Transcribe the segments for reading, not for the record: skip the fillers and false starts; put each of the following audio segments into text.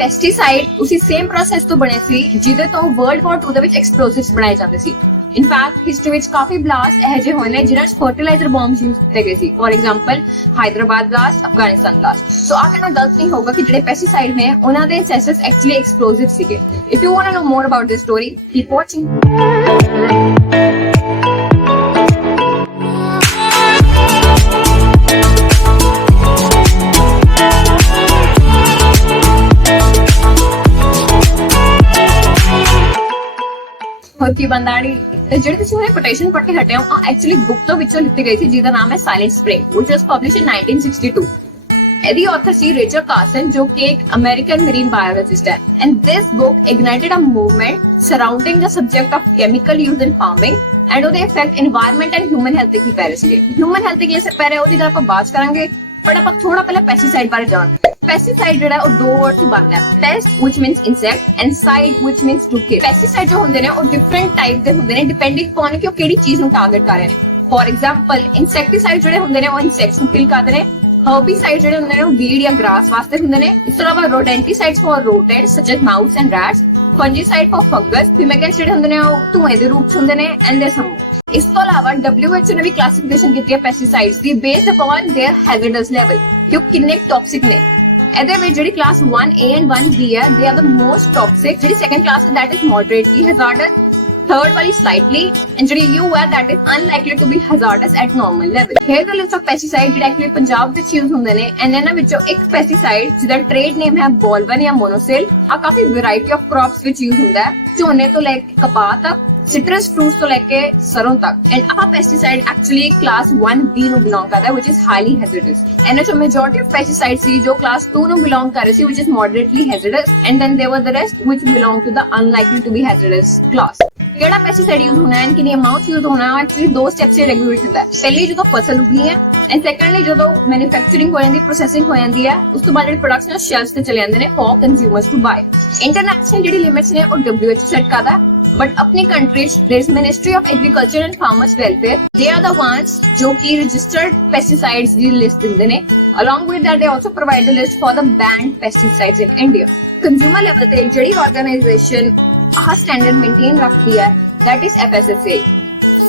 Pesticide ਉਸੇ same process ਤੋਂ ਬਣੇ ਸੀ ਜਿਹਦੇ ਤੋਂ ਵਰਲਡ ਵਾਰ 2 ਦੇ ਵਿੱਚ ਐਕਸਪਲੋਸਿਵਸ ਬਣਾਏ ਜਾਂਦੇ ਸੀ। In fact, history ਵਿੱਚ ਕਾਫੀ ਬਲਾਸਟ ਇਹੋ ਜਿਹੇ ਹੋਏ ਨੇ ਜਿਨ੍ਹਾਂ ਵਿੱਚ ਫਰਟੀਲਾਈਜ਼ਰ ਬੰਬਸ ਯੂਜ਼ ਕੀਤੇ ਗਏ ਸੀ। For example Hyderabad blast, Afghanistan blast. So ਆ ਕਹਿਣਾ ਗਲਤ ਨਹੀਂ ਹੋਊਗਾ ਕਿ ਜਿਹੜੇ ਪੈਸਟੀਸਾਈਡ ਨੇ ਉਹਨਾਂ ਦੇ ਸੈਂਸਸ ਐਕਚੁਅਲੀ ਐਕਸਪਲੋਸਿਵ ਸੀਗੇ। If you want to know more about this story, keep watching. ਹੋਰ ਕੀ ਬੰਦਾੜੀ ਜਿਹੜੀ ਤੁਸੀਂ ਹੁਣੇ ਕੋਟੇਸ਼ਨ ਪੜ੍ਹ ਕੇ ਹਟੇ ਹੋ ਆ ਐਕਚੁਅਲੀ ਬੁੱਕ ਤੋਂ ਵਿੱਚੋਂ ਲਿੱਤੀ ਗਈ ਸੀ ਜਿਹਦਾ ਨਾਮ ਹੈ silent spring which was published in 1962। ਇਹਦੀ ਆਥਰ ਸੀ ਰਿਚਰਡ ਕਾਰਸਨ ਜੋ ਕਿ ਇੱਕ ਅਮਰੀਕਨ ਮਰੀਨ ਬਾਇਓਲੋਜਿਸਟ ਹੈ and this book ignited a movement surrounding the subject of chemical use in farming and ਉਹਦੇ effect environment and human health ਤੇ ਕੀ ਪੈ ਰਹੇ ਸੀਗੇ। ਹਿਊਮਨ ਹੈਲਥ ਤੇ ਕੀ ਅਸਰ ਪੈ ਰਿਹਾ ਉਹਦੀ ਗੱਲ ਆਪਾਂ ਬਾਤ ਕਰਾਂਗੇ ਪਰ ਆਪਾਂ ਥੋੜਾ ਪਹਿਲਾਂ ਪੈਸਟੀਸਾਈਡ ਬਾਰੇ ਜਾਣਦੇ ਹਾਂ। ਪੈਸਟੀਸਾਈਡ ਜਿਹੜਾ ਉਹ ਦੋ ਵਰਡ ਤੋਂ ਬਣਦਾ ਹੈ, pest which means insect and side which means to kill। Pesticide ਜੋ ਹੁੰਦੇ ਨੇ ਉਹ ਡਿਫਰੈਂਟ ਟਾਈਪ ਦੇ ਹੁੰਦੇ ਨੇ ਡਿਪੈਂਡਿੰਗ ਅਪਨ ਕਿ ਉਹ ਕਿਹੜੀ ਚੀਜ਼ ਨੂੰ ਟਾਰਗੇਟ ਕਰ ਰਹੇ ਨੇ। ਫॉर एग्जांपल ਇਨਸੈਕਟੀਸਾਈਡ ਜਿਹੜੇ ਹੁੰਦੇ ਨੇ ਉਹ ਇਨਸੈਕਟਸ ਨੂੰ ਕਿਲ ਕਰਦੇ ਨੇ। ਹਰਬੀਸਾਈਡ ਜਿਹੜੇ ਹੁੰਦੇ ਨੇ ਉਹ ਵੀਡ ਜਾਂ ਗ੍ਰਾਸ ਵਾਸਤੇ ਹੁੰਦੇ ਨੇ। ਇਸ ਤੋਂ ਇਲਾਵਾ rodenticides for rodents such as mouse and rats, fungicide for fungus, fumigants ਜਿਹੜੇ ਹੁੰਦੇ ਨੇ ਉਹ ਧੂਏ ਦੇ ਰੂਪ ਚ ਹੁੰਦੇ ਨੇ and there's some more। ਇਸ ਤੋਂ ਇਲਾਵਾ WHO ਨੇ ਵੀ ਕਲਾਸੀਫਿਕੇਸ਼ਨ ਕੀਤੀ ਹੈ ਪੈਸਟੀਸਾਈਡਸ ਦੀ based upon their hazardous level ਕਿ ਉਹ ਕਿੰਨੇ ਟੌਕਸਿਕ ਨੇ। ਇਹਦੇ ਵਿੱਚ ਜਿਹੜੀ ਕਲਾਸ 1A and 1B ਹੈ they are the most toxic। ਜਿਹੜੀ ਸੈਕੰਡ ਕਲਾਸ ਹੈ that is moderately hazardous, third ਵਾਲੀ slightly and ਜਿਹੜੀ U ਹੈ that is unlikely to be hazardous at normal level। Here the list of pesticides ਜਿਹੜੇ actually Punjab ਵਿੱਚ use ਹੁੰਦੇ ਨੇ and ਇਹਨਾਂ ਵਿੱਚੋਂ ਇੱਕ ਪੈਸਟੀਸਾਈਡ ਜਿਹਦਾ ਟ੍ਰੇਡ ਨੇਮ ਹੈ ਬੋਲਵਨ ਜਾਂ ਮੋਨੋਸਿਲ ਆ ਕਾਫੀ ਵੈਰਾਈਟੀ ਆਫ ਕ੍ਰੌਪਸ ਵਿੱਚ ਯੂਜ਼ ਹੁੰਦਾ ਹੈ, ਝੋਨੇ ਤੋਂ ਲੈ ਕੇ ਕਪਾਹ ਤੱਕ, सिट्रस फ्रूट्स ਤੋਂ ਲੈ ਕੇ ਸਰੋਂ ਤੱਕ। ਐਂਡ ਆਹ ਪੈਸਟੀਸਾਈਡ ਐਕਚੁਅਲੀ ਕਲਾਸ 1B ਨੂੰ ਬਿਲੋਂਗ ਕਰਦਾ ਹੈ which is highly hazardous। ਇਹਨਾਂ ਚੋਂ ਮੈਜੋਰਿਟੀ ਆਫ ਪੈਸਟੀਸਾਈਡ ਸੀ ਜੋ ਕਲਾਸ 2 ਨੂੰ ਬਿਲੋਂਗ ਕਰ ਰਹੇ ਸੀ which is moderately hazardous and then there were the rest which belong to the unlikely to be hazardous class। ਕਿਹੜਾ ਪੈਸਟੀਸਾਈਡ ਯੂਜ਼ ਹੋਣਾ ਹੈ ਕਿੰਨੀ ਅਮਾਉਂਟ ਯੂਜ਼ ਹੋਣਾ ਹੈ ਐਕਚੁਅਲੀ ਦੋ ਸਟੈਪਸ ਤੇ ਰੈਗੂਲੇਟ ਹੁੰਦਾ ਹੈ। ਪਹਿਲੀ ਜਦੋਂ ਫਸਲ ਉਗਣੀ ਹੈ ਐਂਡ ਸੈਕੰਡਲੀ ਜਦੋਂ ਮੈਨੂਫੈਕਚਰਿੰਗ ਹੋ ਜਾਂਦੀ ਪ੍ਰੋਸੈਸਿੰਗ ਹੋ ਜਾਂਦੀ ਹੈ ਉਸ ਤੋਂ ਬਾਅਦ ਜਿਹੜੀ ਪ੍ਰੋਡਕਸ਼ਨ ਸ਼ੈਲਫਸ ਤੇ ਚਲੇ ਜਾਂਦੇ ਨੇ for consumers to buy. International ਜਿਹੜੀ ਲਿਮਿਟਸ ਨੇ ਉਹ WHO ਸੈਟ ਕਰਦਾ but अपनी countries there is Ministry of Agriculture and Farmers Welfare, they are the ones जो कि registered pesticides की list देते हैं। Along with that they also provide the list for the banned pesticides in India। Consumer level ते जड़ी organization आह standard maintain रखती है that is FSSAI,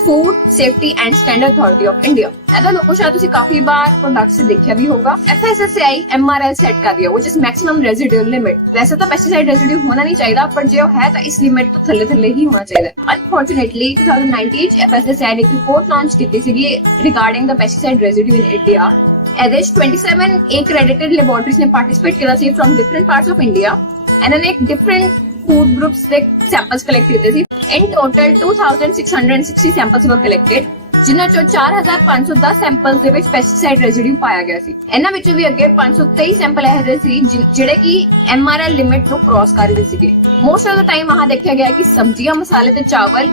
food safety and standard authority of India. ऐसा लोगों शायद तुसी काफी बार प्रोडक्ट्स देखा भी होगा। FSSAI MRL सेट कर दिया which is maximum residual limit। वैसे तो पेस्टिसाइड रेजिड्यू होना नहीं चाहिए पर जो है तो इस लिमिट तो थल्ले ही होना चाहिए। अनफॉर्चुनेटली 2019 FSSAI ने एक रिपोर्ट लॉन्च की थी regarding the pesticide residue in India. ਇਹਦੇ 27 accredited laboratories ने पार्टिसिपेट किया थी from different parts of India and then एक different food groups ਦੇ सैंपल्स कलेक्ट ਕੀਤੇ ਸੀ। in total 2660 samples were collected ਜਿਨ੍ਹਾਂ ਚੋਂ 4510 ਸੈਂਪਲਸ ਦੇ ਵਿੱਚ ਪੈਸਟੀਸਾਈਡ ਰੈਜ਼ੀਡਿਊ ਪਾਇਆ ਗਿਆ ਸੀ। ਇਹਨਾਂ ਵਿੱਚੋਂ ਵੀ ਅੱਗੇ 523 ਸੈਂਪਲ ਇਹੋ ਜਿਹੇ ਸੀ ਜਿਹੜੇ ਕਿ MRL ਲਿਮਿਟ ਨੂੰ ਕ੍ਰਾਸ ਕਰ ਰਹੇ ਸੀਗੇ। ਮੋਸਟ ਆਫ ਦਾ ਟਾਈਮ ਆਹ ਦੇਖਿਆ ਗਿਆ ਕਿ ਸਬਜ਼ੀਆਂ, ਮਸਾਲੇ ਤੇ ਚਾਵਲ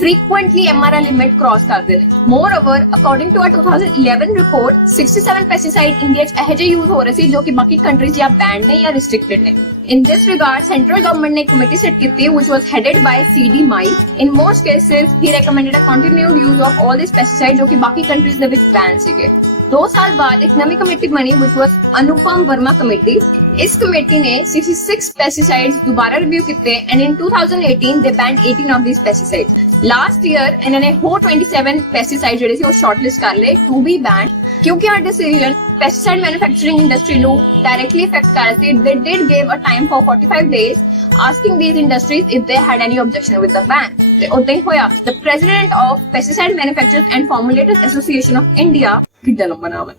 frequently MRL limit cross ਕਰਦੇ ਨੇ। Moreover, according to a 2011 report, 67 pesticide India ਚ ਇਹੋ ਜਿਹੇ ਯੂਜ਼ ਹੋ ਰਹੇ ਸੀ ਜੋ ਕਿ ਬਾਕੀ ਕੰਟਰੀਜ਼ ਜਾਂ ਬੈਨ ਨੇ ਜਾਂ restricted ਨੇ। In this regard, central government ਨੇ ਕਮੇਟੀ ਸੈਟ ਕੀਤੀ which was headed by CD Mai। In most cases, he recommended a continued use of all these pesticides ਜੋ ਕਿ ਬਾਕੀ ਕੰਟਰੀਜ਼ ਦੇ ਵਿੱਚ ਬੈਨ ਸੀਗੇ। 2 ਸਾਲ ਬਾਅਦ ਇੱਕ ਨਵੀਂ ਕਮੇਟੀ ਬਣੀ which was Anupam Verma Committee। ਇਸ ਕਮੇਟੀ ਨੇ 66 pesticides ਦੁਬਾਰਾ ਰਿਵਿਊ ਕੀਤੇ and in 2018 they banned 18 of these pesticides। Last year ਇਹਨਾਂ ਨੇ ਹੋਰ 27 pesticides ਜਿਹੜੇ ਸੀ ਉਹ shortlist ਕਰ ਲਏ to be banned ਕਿਉਂਕਿ ਆ ਡਿਸੀਜਨ pesticide manufacturing industry ਨੂੰ directly affect ਕਰ ਰਹੀ ਸੀ। They did give a time for 45 days asking these industries if they had any objection with the ban। ਤੇ ਉਦੋਂ ਹੀ ਹੋਇਆ। The president of Pesticide Manufacturers and Formulators Association of India ਕਿੱਡਾ ਲੰਬਾ ਨਾਮ ਹੈ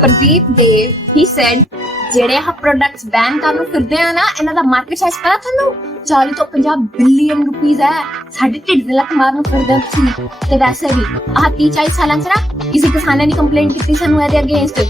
ਪ੍ਰਦੀਪ ਦੇਵ, he said ਜਿਹੜੇ ਆ ਪ੍ਰੋਡਕਟਸ ਬੈਨ ਕਰਨ ਨੂੰ ਫਿਰਦੇ ਆ ਨਾ ਇਹਨਾਂ ਦਾ ਮਾਰਕੀਟ ਸਾਈਜ਼ ਪਤਾ ਤੁਹਾਨੂੰ 40 ਤੋਂ 50 ਬਿਲੀਅਨ ਰੁਪਈਸ ਹੈ। ਸਾਡੇ ਢਿੱਡ ਦੇ ਲੱਕ ਮਾਰਨ ਨੂੰ ਫਿਰਦੇ ਤੁਸੀਂ। ਤੇ ਵੈਸੇ ਵੀ ਆਹ 30-40 ਸਾਲਾਂ ਚ ਨਾ ਕਿਸੇ ਕਿਸਾਨਾਂ ਨੇ ਕੰਪਲੇਂਟ ਕੀਤੀ ਸਾਨੂੰ ਇਹਦੇ ਅਗੇਂਸਟ।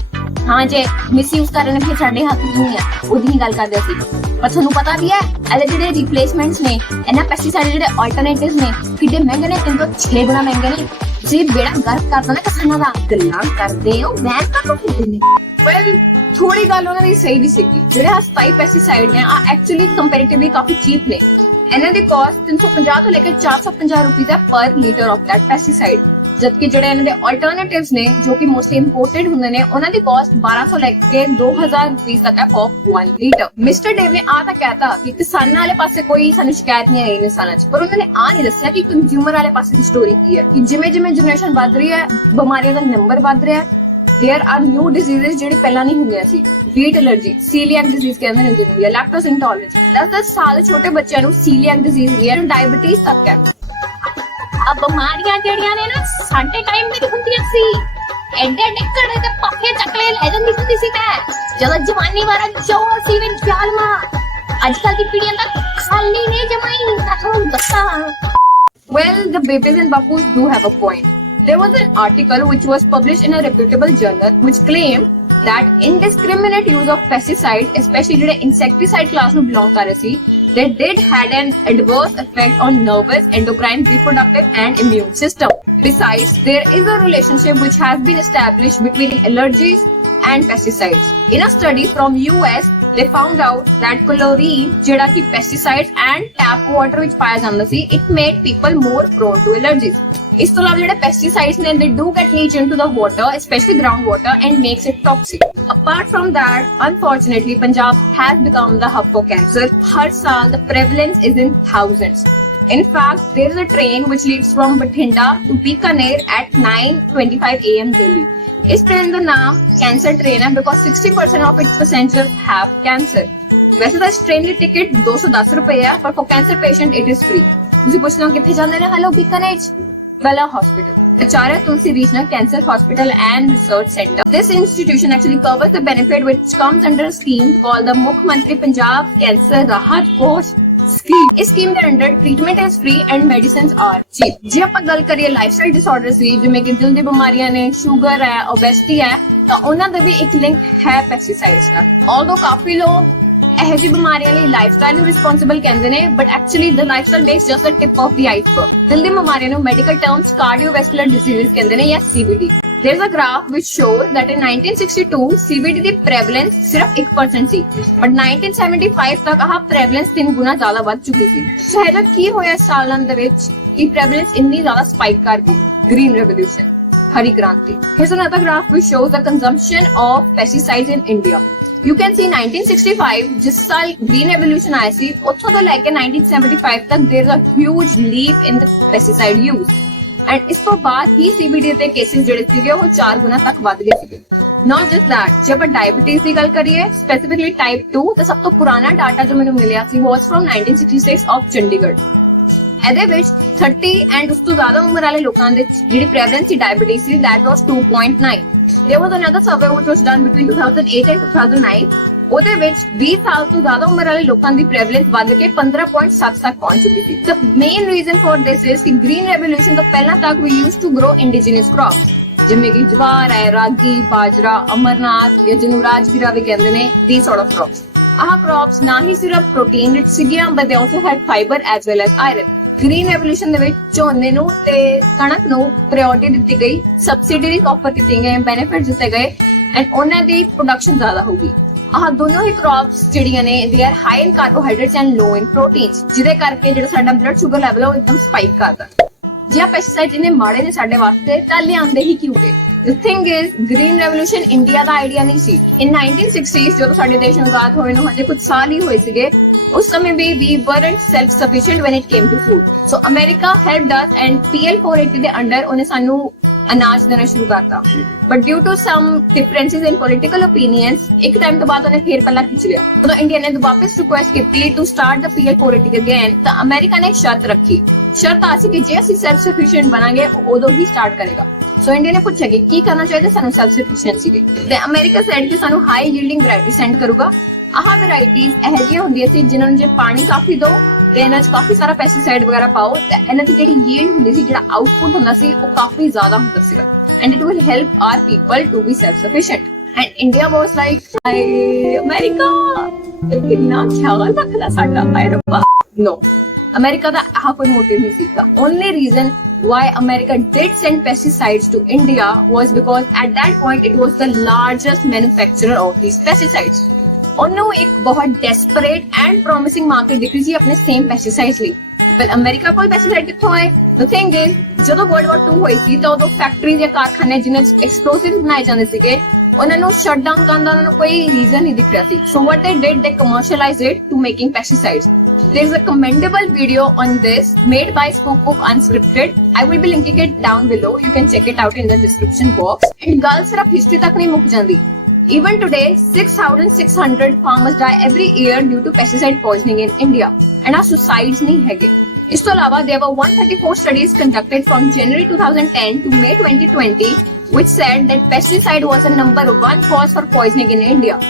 ਹਾਂ ਜੇ ਮਿਸਯੂਜ਼ ਕਰ ਰਹੇ ਨੇ ਫਿਰ ਸਾਡੇ ਹੱਥ ਨਹੀਂ ਆ ਉਹਦੀ ਹੀ ਗੱਲ ਕਰਦੇ ਸੀ। ਪਰ ਤੁਹਾਨੂੰ ਪਤਾ ਵੀ ਹੈ ਇਹਦੇ ਜਿਹੜੇ ਰਿਪਲੇਸਮੈਂਟਸ ਨੇ ਇਹਨਾਂ ਪੈਸਟੀਸਾਈਡ ਜਿਹੜੇ ਆਲਟਰਨੇਟਿਵਸ ਨੇ ਕਿੰਨੇ ਮਹਿੰਗੇ ਨੇ 3 ਤੋਂ 6 ਗੁਣਾ ਮਹਿੰਗੇ ਨੇ। ਜੇ ਬੇੜਾ ਗਰਕ ਕਰਦਾ ਨਾ ਕਿਸਾਨਾਂ ਦਾ ਗੱਲਾਂ ਕਰਦੇ ਹੋ ਬੈਨ ਕਰ ਲੋ ਫਿਰਦੇ ਨੇ। ਵੈਲ ਥੋੜੀ ਗੱਲ ਉਹਨਾਂ ਦੀ ਸਹੀ ਵੀ ਸੀਗੀ। ਜਿਹੜੇ ਆ 27 ਪੈਸਟੀਸਾਈਡ ਨੇ ਆ ਐਕਚੁਅਲੀ ਕੰਪੈਰੀਟਿਵਲੀ ਕਾਫੀ ਚੀਪ ਨੇ। ਇਹਨਾਂ ਦੀ ਕਾਸਟ 350 ਤੋਂ ਲੈ ਕੇ 450 ਰੁਪਏ ਹੈ ਪਰ ਲੀਟਰ ਆਫ ਦੈਟ ਪੈਸਟੀਸਾਈਡ। जबकि ਜਿਹੜੇ ਇਹਨਾਂ ਦੇ alternatives ਨੇ ਜੋ ਕਿ mostly imported ਹੁੰਦੇ ਨੇ ਉਹਨਾਂ ਦੀ cost 1200 ਲੈ ਕੇ 2000 ਰੁਪਏ ਤੱਕ ਹੈ for 1 ਲੀਟਰ। ਮਿਸਟਰ ਡੇਵ ਨੇ ਆ ਤਾਂ ਕਹਿਤਾ ਕਿ ਕਿਸਾਨਾਂ ਵਾਲੇ ਪਾਸੇ ਕੋਈ ਸਾਨੂੰ ਸ਼ਿਕਾਇਤ ਨਹੀਂ ਆਈ ਕਿਸਾਨਾਂ 'ਚ, ਪਰ ਉਹਨਾਂ ਨੇ ਆ ਨਹੀਂ ਦੱਸਿਆ ਕਿ ਕੰਜ਼ਿਊਮਰ ਵਾਲੇ ਪਾਸੇ ਦੀ ਸਟੋਰੀ ਕੀ ਹੈ ਕਿ ਜਿਵੇਂ ਜਿਵੇਂ ਜਨਰੇਸ਼ਨ ਵੱਧ ਰਹੀ ਹੈ ਬਿਮਾਰੀਆਂ ਦਾ ਨੰਬਰ ਵੱਧ ਰਿਹਾ ਹੈ। There are new diseases ਜਿਹੜੀ ਪਹਿਲਾਂ ਨਹੀਂ ਹੁੰਦੀਆਂ ਸੀ, wheat allergy, celiac disease ਕਹਿੰਦੇ ਨੇ ਜਿਹਨੂੰ, ਜਾਂ lactose intolerance। 10-10 ਸਾਲ ਛੋਟੇ ਬੱਚਿਆਂ ਨੂੰ celiac disease ਵੀ ਹੈ, ਡਾਇਬੀਟੀਜ਼ ਤੱਕ ਹੈ। ਆ ਬਿਮਾਰੀਆਂ ਜਿਹੜੀਆਂ ਨੇ ਨਾ ਸਾਡੇ ਟਾਈਮ ਵਿੱਚ ਹੁੰਦੀਆਂ ਸੀ, ਐਡੇ ਡਿੱਕੜੇ ਤੇ ਪੱਕੇ ਚੱਕਲੇ ਲੈ ਜਾਂਦੀ ਹੁੰਦੀ ਸੀ ਮੈਂ ਜਦੋਂ ਜਵਾਨੀ ਵਾਲਾ ਚੋਰ ਸੀ ਵਿੱਚ ਜਾਲਮਾ। ਅੱਜ ਕੱਲ ਦੀ ਪੀੜ੍ਹੀਆਂ ਤਾਂ ਖਾਲੀ ਨੇ ਜਮਾਈ ਨਾ ਤੁਹਾਨੂੰ ਦੱਸਾਂ। Well, the babies and baboos do have a point. There was an article which was published in a reputable journal which claimed that indiscriminate use of pesticides, especially the insecticide class nu belong kar rahe si, they did had an adverse effect on nervous, endocrine, reproductive and immune system. Besides, there is a relationship which has been established between allergies and pesticides. In a study from US, they found out that chlorine, jehda ki pesticides and tap water which paya janda si, it made people more prone to allergies. ਇਸ ਤੋਂ ਇਲਾਵਾ ਜਿਹੜੇ pesticides ਨੇ they do get leached into the water, especially groundwater, and makes it toxic. Apart from that, unfortunately, Punjab has become the hub for cancer. हर साल the prevalence is in thousands. In fact, there is a train which leaves from Bathinda to Bikaner at 9:25 AM daily. इस train का नाम cancer train है because 60% of its passengers have cancer. वैसे तो इस train की ticket 210 रुपए है, पर for cancer patient it is free. ਤੁਸੀਂ ਪੁੱਛਣਾ ਹੋ ਕਿੱਥੇ ਜਾਂਦੇ ਨੇ? Hello Bikaner Bella Hospital, Acharya Tulsi Regional Cancer Hospital and Research Center. This institution actually covers the benefit which comes under a scheme called the Mukh Mantri Punjab Cancer Rahat Kosh scheme. ਇਸ scheme ਦੇ under treatment is free and medicines are cheap. ਜੇ ਆਪਾਂ ਗੱਲ ਕਰੀਏ lifestyle disorders ਦੀ, ਜਿਵੇਂ ਕਿ ਦਿਲ ਦੀ ਬਿਮਾਰੀਆਂ ਨੇ, ਸ਼ੂਗਰ ਹੈ, ਓਬੈਸਿਟੀ ਹੈ, ਤਾਂ ਉਹਨਾਂ ਦਾ ਵੀ ਇੱਕ ਲਿੰਕ ਹੈ ਪੈਸਟੀਸਾਈਡਸ ਨਾਲ। Although ਕਾਫੀ ਲੋਕ ਇਹੋ ਜਿਹੀ ਬਿਮਾਰੀਆਂ ਲਈ ਲਾਈਫਸਟਾਈਲ ਨੂੰ ਰਿਸਪੌਂਸਿਬਲ ਕਹਿੰਦੇ ਨੇ, but actually the lifestyle makes just a tip of the iceberg. ਦਿਲ ਦੀ ਬਿਮਾਰੀਆਂ ਨੂੰ ਮੈਡੀਕਲ ਟਰਮਸ ਕਾਰਡੀਓਵੈਸਕੂਲਰ ਡਿਜ਼ੀਜ਼ ਕਹਿੰਦੇ ਨੇ ਜਾਂ CVD। There is a graph which shows that in 1962 CVD the prevalence ਸਿਰਫ 1% ਸੀ, but 1975 ਤੱਕ ਆਹ prevalence 3 ਗੁਣਾ ਜ਼ਿਆਦਾ ਵੱਧ ਚੁੱਕੀ ਸੀ। ਸ਼ਾਇਦ ਕੀ ਹੋਇਆ ਸਾਲਾਂ ਦੇ ਵਿੱਚ ਕਿ prevalence ਇੰਨੀ ਜ਼ਿਆਦਾ spike ਕਰ ਗਈ? Green Revolution, ਹਰੀ ਕ੍ਰਾਂਤੀ। Here's another graph which shows the consumption of pesticides in India. You can see 1965 ਜਿਸ ਸਾਲ green revolution ਆਇਆ ਸੀ, ਉੱਥੋਂ ਤੋਂ ਲੈ ਕੇ 1975 ਤੱਕ there is a huge leap in the pesticide use. And ਇਸ ਤੋਂ ਬਾਅਦ ਹੀ CVD ਦੇ ਕੇਸਿਸ ਜਿਹੜੇ ਸੀਗੇ ਉਹ 4 ਗੁਣਾ ਤੱਕ ਵੱਧ ਗਏ ਸੀਗੇ। Not just that, ਜੇ ਆਪਾਂ ਡਾਇਬੀਟੀਜ਼ ਦੀ ਗੱਲ ਕਰੀਏ, specifically type 2, ਤਾਂ ਸਭ ਤੋਂ ਪੁਰਾਣਾ ਡਾਟਾ ਜੋ ਮੈਨੂੰ ਮਿਲਿਆ ਸੀ was from 1966 of ਚੰਡੀਗੜ੍ਹ। ਇਹਦੇ ਵਿੱਚ 30 and ਉਸ ਤੋਂ ਜ਼ਿਆਦਾ ਉਮਰ ਵਾਲੇ ਲੋਕਾਂ ਦੇ ਜਿਹੜੀ prevalence C diabetes the, that was 2.9. There was another survey which was done between 2008 and 2009. ਉਹਦੇ ਵਿੱਚ 20 ਸਾਲ ਤੋਂ ਜ਼ਿਆਦਾ ਉਮਰ ਵਾਲੇ ਲੋਕਾਂ ਦੀ prevalence ਵੱਧ ਕੇ 15.7 ਤੱਕ ਪਹੁੰਚ ਚੁੱਕੀ ਸੀ। The main reason for this is ਕਿ green revolution ਤੋਂ ਪਹਿਲਾਂ ਤੱਕ we used to grow indigenous crops, ਜਿਵੇਂ ਕਿ ਜਵਾਰ ਹੈ, ਰਾਗੀ, ਬਾਜਰਾ, ਅਮਰਨਾਥ ਜਾਂ ਜਿਹਨੂੰ ਰਾਜਗੀਰਾ ਵੀ ਕਹਿੰਦੇ ਨੇ, these sort of crops. ਆਹ crops ਨਾ ਹੀ ਸਿਰਫ protein rich ਸੀਗੀਆਂ, but they also had fiber as well as iron. Green revolution ਦੇ ਵਿੱਚ ਝੋਨੇ ਨੂੰ ਤੇ ਕਣਕ ਨੂੰ ਪ੍ਰਾਇੋਰਟੀ ਦਿੱਤੀ ਗਈ, ਸਬਸਿਡੀਜ਼ ਆਫਰ ਕੀਤੀਆਂ ਗਈਆਂ, ਬੈਨੀਫਿਟ ਦਿੱਤੇ ਗਏ, ਐਂਡ ਉਹਨਾਂ ਦੀ ਪ੍ਰੋਡਕਸ਼ਨ ਜ਼ਿਆਦਾ ਹੋਊਗੀ। ਆਹ ਦੋਨੋਂ ਹੀ ਕ੍ਰੌਪਸ ਜਿਹੜੀਆਂ ਨੇ they are high in carbohydrates and low in proteins, ਜਿਹਦੇ ਕਰਕੇ ਜਿਹੜਾ ਸਾਡਾ ਬਲੱਡ ਸ਼ੂਗਰ ਲੈਵਲ ਉਹ ਇੱਕਦਮ ਸਪਾਈਕ ਕਰਦਾ। ਜੇ ਪੈਸਟੀਸਾਈਡ ਇੰਨੇ ਮਾੜੇ ਨੇ ਸਾਡੇ ਵਾਸਤੇ ਤਾਂ ਲਿਆਂਦੇ ਹੀ ਕਿਉਂ ਗਏ? The thing is, green revolution India the idea ਨਹੀਂ ਸੀ। In 1960s ਜਦੋਂ ਸਾਡੇ ਦੇਸ਼ ਨੂੰ ਆਜ਼ਾਦ ਹੋਏ ਨੂੰ ਹਜੇ ਕੁਝ ਸਾਲ ਹੀ ਹੋਏ ਸੀਗੇ, ਉਸ ਸਮੇਂ ਵੀ we weren't self sufficient when it came to food. So America helped us and PL 480 ਦੇ ਅੰਡਰ ਉਹਨੇ ਸਾਨੂੰ ਅਨਾਜ ਦੇਣਾ ਸ਼ੁਰੂ ਕਰਤਾ। But due to some differences in political opinions, ਇੱਕ ਟਾਈਮ ਤੋਂ ਬਾਅਦ ਉਹਨੇ ਫੇਰ ਪੱਲਾ ਖਿੱਚ ਲਿਆ। ਜਦੋਂ ਇੰਡੀਆ ਨੇ ਵਾਪਸ ਰਿਕੁਐਸਟ ਕੀਤੀ to start the PL 480 again, ਤਾਂ ਅਮਰੀਕਾ ਨੇ ਇੱਕ ਸ਼ਰਤ ਰੱਖੀ। ਸ਼ਰਤ ਆ ਸੀ ਕਿ ਜੇ ਅਸੀਂ self sufficient ਬਣਾਂਗੇ ਉਦੋਂ ਹੀ ਸਟਾਰਟ ਕਰੇਗਾ। ਸੋ ਇੰਡੀਆ ਨੇ ਪੁੱਛਿਆ ਕਿ ਕੀ ਕਰਨਾ ਚਾਹੀਦਾ ਸਾਨੂੰ ਸੈਲਫ ਸਫੀਸ਼ੀਐਂਸੀ ਲਈ, ਤੇ ਅਮਰੀਕਾ ਸਾਈਡ ਕਿ ਸਾਨੂੰ ਹਾਈ ਯੀਲਡਿੰਗ ਵੈਰਾਈਟੀ ਸੈਂਡ ਕਰੂਗਾ। ਆਹ ਵੈਰਾਈਟੀਜ਼ ਇਹੋ ਜਿਹੀਆਂ ਹੁੰਦੀਆਂ ਸੀ ਜਿਨ੍ਹਾਂ ਨੂੰ ਜੇ ਪਾਣੀ ਕਾਫੀ ਦੋ ਤੇ ਇਹਨਾਂ 'ਚ ਕਾਫੀ ਸਾਰਾ ਪੈਸਟੀਸਾਈਡ ਵਗੈਰਾ ਪਾਓ ਤੇ ਇਹਨਾਂ ਦੀ ਜਿਹੜੀ ਯੀਲਡ ਹੁੰਦੀ ਸੀ, ਜਿਹੜਾ ਆਊਟਪੁੱਟ ਹੁੰਦਾ ਸੀ, ਉਹ ਕਾਫੀ ਜ਼ਿਆਦਾ ਹੁੰਦਾ ਸੀਗਾ, and it will help our people to be self sufficient. And India was like America ਕਿੰਨਾ ਖਿਆਲ ਰੱਖਦਾ ਸਾਡਾ, ਹਾਏ ਰੱਬਾ। ਨੋ, ਅਮਰੀਕਾ ਦਾ ਆਹ ਕੋਈ ਮੋਟਿਵ ਨਹੀਂ ਸੀ। The only reason why America did send pesticides to India was because at that point it was the largest manufacturer of these pesticides. ਉਹਨੂੰ ਇੱਕ ਬਹੁਤ desperate and promising market ਦਿਖ ਰਹੀ ਸੀ ਆਪਣੇ same pesticides ਲਈ, ਪਰ ਅਮਰੀਕਾ ਕੋਲ ਪੈਸਟੀਸਾਈਡ ਕਿੱਥੋਂ ਆਏ? ਦ ਥਿੰਗ ਇਜ਼, ਜਦੋਂ ਵਰਲਡ ਵਾਰ 2 ਹੋਈ ਸੀ ਤਾਂ ਉਦੋਂ ਫੈਕਟਰੀਜ਼ ਜਾਂ ਕਾਰਖਾਨੇ ਜਿਨ੍ਹਾਂ ਚ ਐਕਸਪਲੋਸਿਵ ਬਣਾਏ ਜਾਂਦੇ ਸੀਗੇ, ਉਹਨਾਂ ਨੂੰ ਸ਼ਟ ਡਾਊਨ ਕਰਨ ਦਾ ਉਹਨਾਂ ਨੂੰ ਕੋਈ ਰੀਜ਼ਨ ਨਹੀਂ ਦਿਖ ਰਿਹਾ ਸੀ। ਸੋ ਵਾਟ they did, they commercialized it to making pesticides. There is a commendable video on this made by Scoop Unscripted. I will be linking it down below. You can check it out in the description box. And ਗੱਲ ਸਿਰਫ history ਤੱਕ ਨਹੀਂ ਮੁੱਕ ਜਾਂਦੀ। Even today, 6,600 farmers die every year due to pesticide poisoning in India. And our suicides नहीं हैगे। ਇਸ ਤੋਂ ਇਲਾਵਾ there were 134 studies conducted from January 2010 to May 2020 which said that pesticide was a number 1 cause for poisoning in India.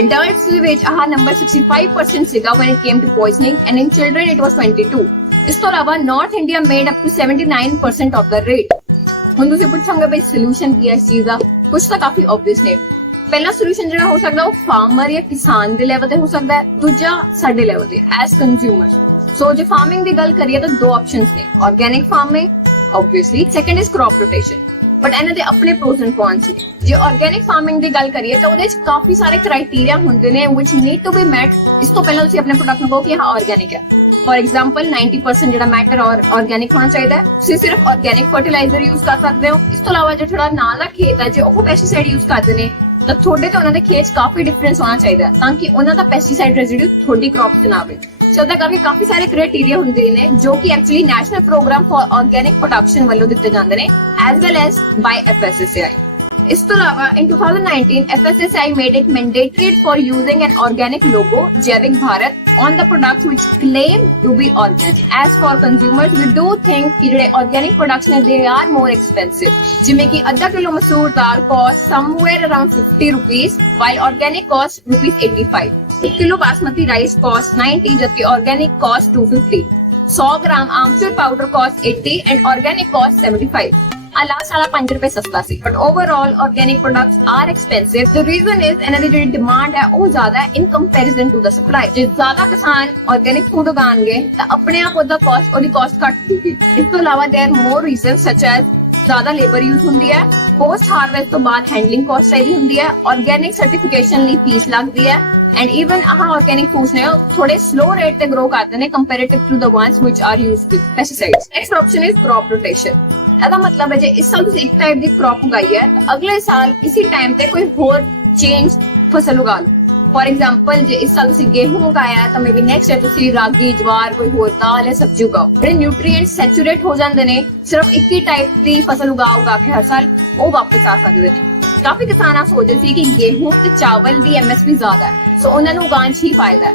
Adults ਵਿੱਚ ਆਹ number 65% ਸੀਗਾ when it came to poisoning and in children it was 22. ਇਸ ਤੋਂ ਇਲਾਵਾ North India made up to 79% of the rate. ਹੁਣ ਤੁਸੀਂ ਪੁੱਛੋਗੇ ਬਈ solution ਕੀ ਹੈ ਇਸ ਚੀਜ਼ ਦਾ? ਕੁਝ ਤਾਂ ਕਾਫੀ ਆਬਵੀਅਸ ਨੇ। ਪਹਿਲਾ ਸੋਲੂਸ਼ਨ ਜਿਹੜਾ ਹੋ ਸਕਦਾ ਉਹ ਫਾਰਮਰ ਜਾਂ ਕਿਸਾਨ ਦੇ ਲੈਵਲ ਤੇ ਹੋ ਸਕਦਾ ਹੈ, ਦੂਜਾ ਸਾਡੇ ਲੈਵਲ ਤੇ ਐਸ ਕੰਜ਼ਿਊਮਰ। ਸੋ ਜੇ ਫਾਰਮਿੰਗ ਦੀ ਗੱਲ ਕਰੀਏ ਤਾਂ ਦੋ ਆਪਸ਼ਨਸ ਨੇ, organic farming obviously, second is crop rotation. But ਇਹਨਾਂ ਦੇ ਆਪਣੇ ਪ੍ਰੋਸ ਐਂਡ ਕੌਨਸ ਨੇ। ਜੇ ਆਰਗੈਨਿਕ ਫਾਰਮਿੰਗ ਦੀ ਗੱਲ ਕਰੀਏ ਤਾਂ ਉਹਦੇ ਵਿੱਚ ਕਾਫੀ ਸਾਰੇ ਕ੍ਰਾਈਟੇਰੀਆ ਹੁੰਦੇ ਨੇ which need to be met। ਇਸ ਤੋਂ ਪਹਿਲਾਂ ਤੁਸੀਂ ਆਪਣੇ ਪ੍ਰੋਡਕਟ ਨੂੰ ਕਹੋ ਕਿ ਹਾਂ ਆਰਗੈਨਿਕ ਹੈ। ਫॉर ਐਗਜ਼ਾਮਪਲ 90% ਜਿਹੜਾ ਮੈਟਰ ਆਰਗੈਨਿਕ ਹੋਣਾ ਚਾਹੀਦਾ ਹੈ। ਤੁਸੀਂ ਸਿਰਫ ਆਰਗੈਨਿਕ ਫਰਟੀਲਾਈਜ਼ਰ ਯੂਜ਼ ਕਰ ਸਕਦੇ ਹੋ। ਇਸ ਤੋਂ ਇਲਾਵਾ ਜੇ ਥੋੜਾ ਨਾਲ ਦਾ ਖੇਤ ਹੈ, ਜੇ ਉਹ ਪੈਸਟੀਸਾਈਡ ਯੂਜ਼ ਕਰਦੇ ਨੇ ਤਾਂ ਤੁਹਾਡੇ ਤੇ ਉਹਨਾਂ ਦੇ ਖੇਤ 'ਚ ਕਾਫੀ ਡਿਫਰੈਂਸ ਹੋਣਾ ਚਾਹੀਦਾ ਹੈ ਤਾਂ ਕਿ ਉਹਨਾਂ ਦਾ ਪੈਸਟੀਸਾਈਡ ਰੈਜ਼ੀਡਿਊ ਤੁਹਾਡੀ ਕ੍ਰੌਪ 'ਚ ਨਾ ਆਵੇ। ਸਦਾ ਕਰਕੇ ਕਾਫੀ ਸਾਰੇ ਕ੍ਰਾਈਟੇਰੀਆ ਹੁੰਦੇ ਨੇ ਜੋ ਕਿ actually national program for organic production ਵੱਲੋਂ ਦਿੱਤੇ ਜਾਂਦੇ ਨੇ as well as by FSSAI। ਇਸ ਤੋਂ ਇਲਾਵਾ in 2019 FSSAI made it mandatory for using an organic logo Jaivik Bharat on the products which claim to be organic. As for consumers, we do think ਕਿ ਜਿਹੜੇ organic products ਨੇ they are more expensive, ਜਿਵੇਂ ਕਿ ਅੱਧਾ kilo ਮਸੂਰ ਦਾਲ cost somewhere around 50 rupees while organic cost rupees 85. 1 kilo basmati rice cost 90 जबकि organic cost 250. 100 gram amchur powder cost 80 and organic cost 75. Last वाला 5 रुपए सस्ता सी, but overall organic products are expensive. The reason is ਇਹਨਾਂ ਦੀ ਜਿਹੜੀ ਡਿਮਾਂਡ ਹੈ ਉਹ ਜ਼ਿਆਦਾ ਹੈ in comparison to the supply. ਜੇ ਜ਼ਿਆਦਾ ਕਿਸਾਨ ਆਰਗੈਨਿਕ ਫੂਡ ਉਗਾਣਗੇ ਤਾਂ ਆਪਣੇ ਆਪ ਉਹਦੀ ਕਾਸਟ ਘਟ ਜੂਗੀ। ਇਸ ਤੋਂ ਇਲਾਵਾ there are more reasons such as ਜ਼ਿਆਦਾ ਲੇਬਰ ਯੂਜ਼ ਹੁੰਦੀ ਹੈ, ਪੋਸਟ ਹਾਰਵੈਸਟ ਤੋਂ ਬਾਅਦ ਹੈਂਡਲਿੰਗ ਕਾਸਟ ਚਾਹੀਦੀ ਹੁੰਦੀ ਹੈ, ਆਰਗੈਨਿਕ ਸਰਟੀਫਿਕੇਸ਼ਨ ਲਈ ਫੀਸ ਲੱਗਦੀ ਹੈ ਐਂਡ ਇਵਨ ਆਹ ਆਰਗੈਨਿਕ ਫੂਡਸ ਨੇ ਥੋੜੇ ਸਲੋ ਰੇਟ ਤੇ ਗਰੋ ਕਰਦੇ ਨੇ comparative to the ones which are used with pesticides. Next option is crop rotation. ਇਹਦਾ ਮਤਲਬ ਹੈ ਜੇ ਇਸ ਸਾਲ ਤੁਸੀਂ ਇੱਕ ਟਾਈਪ ਦੀ ਕ੍ਰੌਪ ਉਗਾਈ ਹੈ ਤਾਂ ਅਗਲੇ ਸਾਲ ਇਸੇ ਟਾਈਮ ਤੇ ਕੋਈ ਹੋਰ ਚੇਂਜ ਫਸਲ ਉਗਾ ਲਓ। ਫॉर एग्जांपल ਜੇ ਇਸ ਸਾਲ ਤੁਸੀਂ ਗੇਹੂੰ ਉਗਾਇਆ ਤਾਂ ਮੇਬੀ ਨੈਕਸਟ ਈਅਰ ਤੁਸੀਂ ਰਾਗੀ, ਜਵਾਰ, ਕੋਈ ਹੋਰ ਦਾਲ ਜਾਂ ਸਬਜ਼ੀ ਉਗਾਓ। ਜਿਹੜੇ ਨਿਊਟ੍ਰੀਐਂਟਸ ਸੈਚੂਰੇਟ ਹੋ ਜਾਂਦੇ ਨੇ ਸਿਰਫ ਇੱਕ ਹੀ ਟਾਈਪ ਦੀ ਫਸਲ ਉਗਾ ਕੇ ਹਰ ਸਾਲ, ਉਹ ਵਾਪਸ ਆ ਸਕਦੇ ਨੇ। ਕਾਫੀ ਕਿਸਾਨ ਸੋਚਦੇ ਸੀ ਕਿ ਗੇਹੂੰ ਤੇ ਚਾਵਲ ਦੀ MSP ਜ਼ਿਆਦਾ ਹੈ ਸੋ ਉਹਨਾਂ ਨੂੰ ਉਗਾਉਣ 'ਚ ਹੀ ਫਾਇਦਾ ਹੈ।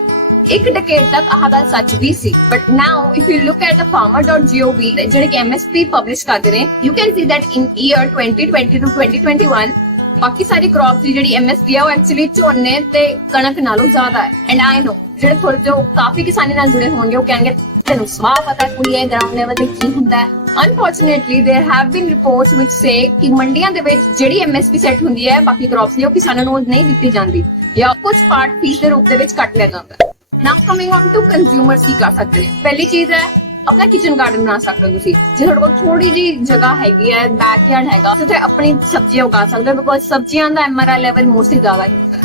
ਇੱਕ ਡਿਕੇਡ ਤੱਕ ਆਹ ਗੱਲ ਸੱਚ ਵੀ ਸੀ, but now if you look at the farmer.gov ਜਿਹੜੇ ਕਿ MSP ਪਬਲਿਸ਼ ਕਰਦੇ ਨੇ, you can see that in year 2020 to 2021 ਬਾਕੀ ਸਾਰੀ ਕ੍ਰੌਪ ਦੀ ਜਿਹੜੀ MSP ਹੈ ਉਹ ਐਕਚੁਅਲੀ ਝੋਨੇ ਤੇ ਕਣਕ ਨਾਲੋਂ ਜ਼ਿਆਦਾ ਹੈ। ਐਂਡ ਆਈ ਨੋ ਜਿਹੜੇ ਥੋੜੇ ਜੋ ਕਾਫੀ ਕਿਸਾਨੀ ਨਾਲ ਜੁੜੇ ਹੋਣਗੇ ਉਹ ਕਹਿਣਗੇ ਤੈਨੂੰ ਸਵਾਹ ਪਤਾ ਕੋਈ ਇਹ ਗਰਾਊਂਡ ਲੈਵਲ ਤੇ ਕੀ ਹੁੰਦਾ ਹੈ। Unfortunately, there have been reports which say ਕਿ ਮੰਡੀਆਂ ਦੇ ਵਿੱਚ ਜਿਹੜੀ MSP ਸੈੱਟ ਹੁੰਦੀ ਹੈ ਬਾਕੀ ਕ੍ਰੌਪਸ ਲਈ ਉਹ ਕਿਸਾਨਾਂ ਨੂੰ ਨਹੀਂ ਦਿੱਤੀ ਜਾਂਦੀ ਜਾਂ ਕੁਝ ਪਾਰਟ ਫੀਸ ਦੇ ਰੂਪ ਦੇ ਵਿੱਚ ਕੱਟ ਲਿਆ ਜਾਂਦਾ ਹੈ। Now coming on to consumers ਕੀ ਕਰ ਸਕਦੇ ਨੇ। ਪਹਿਲੀ ਚੀਜ਼ ਹੈ ਆਪਣਾ ਕਿਚਨ ਗਾਰਡਨ ਬਣਾ ਸਕਦੇ ਹੋ ਤੁਸੀਂ। ਜੇ ਤੁਹਾਡੇ ਕੋਲ ਥੋੜੀ ਜੀ ਜਗ੍ਹਾ ਹੈਗੀ ਹੈ, ਬੈਕਯਾਰਡ ਹੈਗਾ, ਤੁਸੀਂ ਆਪਣੀ ਸਬਜ਼ੀਆਂ ਉਗਾ ਸਕਦੇ ਹੋ ਬਿਕੋਜ਼ ਸਬਜ਼ੀਆਂ ਦਾ MRI ਲੈਵਲ ਮੋਸਟਲੀ ਜ਼ਿਆਦਾ ਹੀ ਹੁੰਦਾ ਹੈ।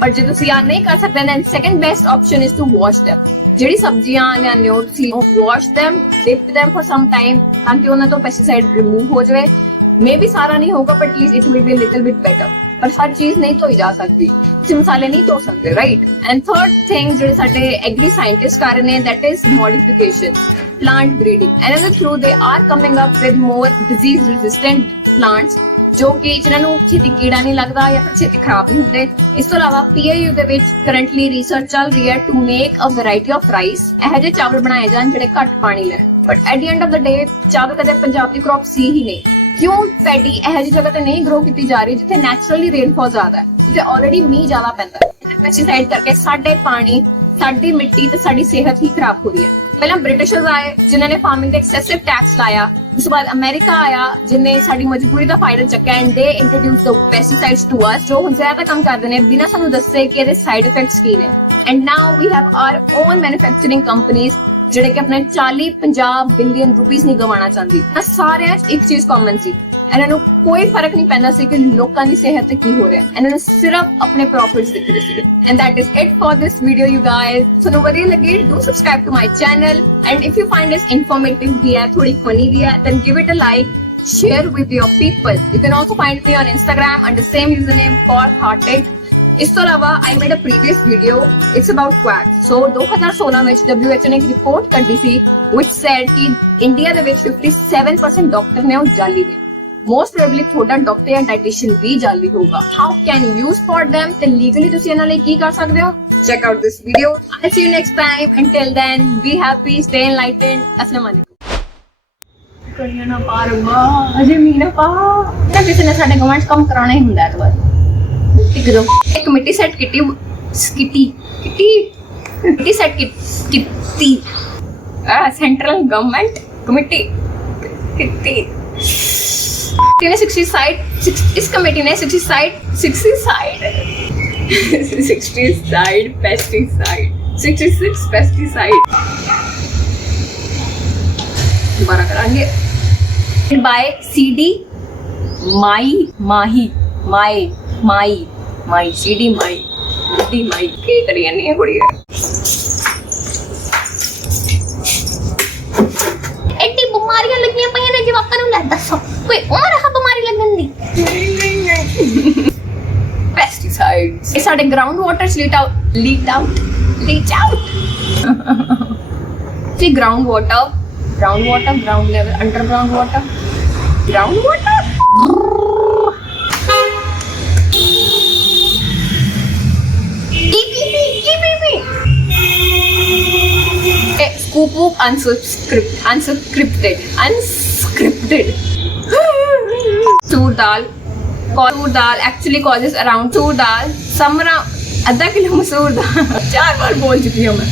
ਬਟ ਜੇ ਤੁਸੀਂ ਆ ਨਹੀਂ ਕਰ ਸਕਦੇ then second best option is to wash them. ਜਿਹੜੀ ਸਬਜ਼ੀਆਂ ਲਿਆਉਂਦੇ ਹੋ ਤੁਸੀਂ wash them, dip them for some time ਤਾਂ ਕਿ ਉਹਨਾਂ ਤੋਂ ਪੈਸਟੀਸਾਈਡ ਰਿਮੂਵ ਹੋ ਜਾਵੇ। ਮੇਬੀ ਸਾਰਾ ਨਹੀਂ ਹੋਗਾ but at least it will be a little bit better. ਪਰ ਹਰ ਚੀਜ਼ ਨਹੀਂ ਧੋਈ ਜਾ ਸਕਦੀ, ਤੁਸੀਂ ਮਸਾਲੇ ਨਹੀਂ ਧੋ ਸਕਦੇ, ਰਾਈਟ। ਐਂਡ ਥਰਡ ਥਿੰਗ ਜਿਹੜੇ ਸਾਡੇ ਐਗਰੀ ਸਾਇੰਟਿਸਟ ਕਰ ਰਹੇ ਨੇ that is modification, plant breeding, and in the through they are coming up with more disease resistant plants ਜੋ ਕਿ ਜਿਹਨਾਂ ਨੂੰ ਛੇਤੀ ਕੀੜਾ ਨਹੀਂ ਲੱਗਦਾ ਜਾਂ ਫਿਰ ਛੇਤੀ ਖਰਾਬ ਨਹੀਂ ਹੁੰਦੇ। ਇਸ ਤੋਂ ਇਲਾਵਾ PIU ਦੇ ਵਿੱਚ ਕਰੰਟਲੀ ਰਿਸਰਚ ਚੱਲ ਰਹੀ ਹੈ to make a variety of rice, ਇਹੋ ਜਿਹੇ ਚਾਵਲ ਬਣਾਏ ਜਾਣ ਜਿਹੜੇ ਘੱਟ ਪਾਣੀ ਲੈਣ। But at the end of the day ਚਾਵਲ ਕਦੇ ਪੰਜਾਬ ਦੀ ਕ੍ਰੌਪ ਸੀ ਹੀ ਨਹੀਂ। ਕਿਉਂ ਪੈਡੀ ਇਹੋ ਜਿਹੀ ਜਗ੍ਹਾ ਤੇ ਨਹੀਂ ਗਰੋ ਕੀਤੀ ਜਾ ਰਹੀ ਜਿੱਥੇ ਨੈਚੁਰਲੀ ਰੇਨਫਾਲ ਜ਼ਿਆਦਾ ਹੈ, ਜਿੱਥੇ ਆਲਰੇਡੀ ਮੀਂਹ ਜ਼ਿਆਦਾ ਪੈਂਦਾ ਹੈ। ਪੈਸਟੀਸਾਈਡ ਕਰਕੇ ਸਾਡੇ ਪਾਣੀ, ਸਾਡੀ ਮਿੱਟੀ ਤੇ ਸਾਡੀ ਸਿਹਤ ਹੀ ਖਰਾਬ ਹੋ ਰਹੀ ਹੈ। ਪਹਿਲਾਂ ਬ੍ਰਿਟਿਸ਼ਰਸ ਆਏ ਜਿਨ੍ਹਾਂ ਨੇ ਫਾਰਮਿੰਗ ਤੇ ਐਕਸੈਸਿਵ ਟੈਕਸ ਲਾਇਆ, ਉਸ ਤੋਂ ਬਾਅਦ ਅਮਰੀਕਾ ਆਇਆ ਜਿਨੇ ਸਾਡੀ ਮਜਬੂਰੀ ਦਾ ਫਾਇਦਾ ਚੱਕਿਆ and they introduce the pesticides to us ਜੋ ਹੁਣ ਜ਼ਿਆਦਾ ਕੰਮ ਕਰਦੇ ਨੇ ਬਿਨਾਂ ਸਾਨੂੰ ਦੱਸੇ ਕਿ ਇਹਦੇ ਸਾਈਡ ਇਫੈਕਟਸ ਕੀ ਨੇ। And now we have our own manufacturing companies ਜਿਹੜੇ ਕਿ ਆਪਣੇ 40-50 ਬਿਲੀਅਨ ਰੁਪੀਸ ਨਹੀਂ ਗਵਾਉਣਾ ਚਾਹੁੰਦੀ। ਤਾਂ ਸਾਰਿਆਂ 'ਚ ਇੱਕ ਚੀਜ਼ ਕਾਮਨ ਸੀ ਇਹਨਾਂ ਨੂੰ ਕੋਈ ਫਰਕ ਨਹੀਂ ਪੈਂਦਾ ਸੀ ਕਿ ਲੋਕਾਂ ਦੀ ਸਿਹਤ ਤੇ ਕੀ ਹੋ ਰਿਹਾ ਹੈ। ਇਹਨਾਂ ਨੂੰ ਸਿਰਫ ਆਪਣੇ ਪ੍ਰੋਫਿਟਸ ਦਿਖ ਰਹੇ ਸੀ। And that is it for this video you guys। ਤੁਹਾਨੂੰ ਵਧੀਆ ਲੱਗੇ do subscribe to my channel and if you find this informative ਵੀ ਹੈ ਥੋੜੀ funny ਵੀ ਹੈ then give it a like, share with your people। You can also find me on Instagram under same username Hearted। ਇਸ ਤੋਂ ਇਲਾਵਾ I made a previous video, it's about quacks। So 2016 ਵਿੱਚ WHO ਨੇ ਇੱਕ report ਕੱਢੀ ਸੀ which said ਕਿ India ਦੇ ਵਿੱਚ 57% ਡਾਕਟਰ ਨੇ ਉਹ ਜਾਲੀ ਨੇ। Most probably ਤੁਹਾਡਾ ਡਾਕਟਰ ਜਾਂ ਡਾਈਟੀਸ਼ੀਅਨ ਵੀ ਜਾਲੀ ਹੋਊਗਾ। How can you spot them? ਤੇ legally ਤੁਸੀਂ ਇਹਨਾਂ ਲਈ ਕੀ ਕਰ ਸਕਦੇ ਹੋ? Check out this video। I'll see you next time। Until then, be happy, stay enlightened। अस्सलाम वालेकुम। करिए ना पार अजे मीना पा ना किसी ने साडे कमेंट्स कम कराना ही ਹੁੰਦਾ ਹੈ तो बस एक कमेटी सेट किटी सेट किती सेंट्रल गवर्नमेंट कमेटी किती ने 60 साइड इस कमेटी ने 60 साइड पेस्टिसाइड 66 पेस्टिसाइड दोबारा करांगे बाय CD माई CD माई की करी नहीं है कुड़ी एडी बीमारियां लगियां पईयां ने जवाकां नूं लै दसो कोई और है बीमारी लगन दी पेस्टिसाइड्स ये साडे ground waters leak out see ground level underground water ground water Scoop unscripted Soor dal actually causes around soor dal some around आधा किलो मसूर दाल 4 बार बोल चुकी हूँ मैं।